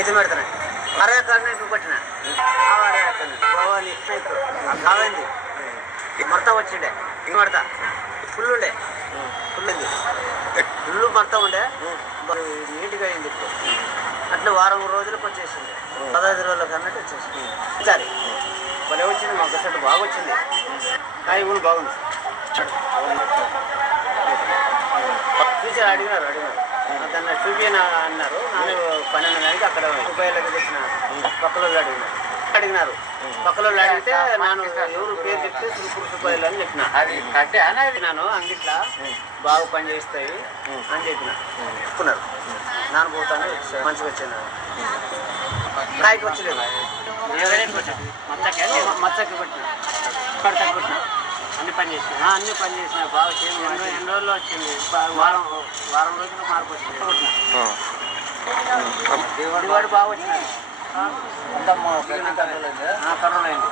ఇది పెడతాను అరే ఎక్కడ ఇప్పుడు పట్టిన అరే ఎక్కడ పోవాలి కావండి మడత వచ్చిండే ఇంక మడత ఫుల్ ఉండే ఫుల్ ఉంది ఫుల్ మడత ఉండే నీట్గా అయింది ఇప్పుడు అట్లా వారం రోజులకు వచ్చేసింది 15 రోజులకు అన్నట్టు వచ్చేసింది సరే భలే వచ్చింది మా ఒకసారి బాగా వచ్చింది కాయ కూడా బాగుంది చూసి అడిగినారు దాన్ని చూపినా అన్నారు నేను 12 గంటకి అక్కడ రూపాయలకి తెచ్చిన పక్కలో అడిగినారు పక్కలో అడిగితే నేను ఎవరు పేరు చెప్తే రూపాయలు అని చెప్పిన అది కట్టే అనేది నేను అంగిట్లా బాగా పని చేస్తాయి అని చెప్పిన చెప్పుకున్నారు నాన్న పోతాను మంచిగా వచ్చాను కాయకి వచ్చలేదు మచ్చకి కొట్టిన పడతకి కొట్టిన అన్ని పని చేసిన బాగా ఎన్ని రోజుల్లో వచ్చింది వారం రోజులు మార్పు వచ్చింది దిగుబడి బాగా వచ్చింది కంట్రోల్ అయింది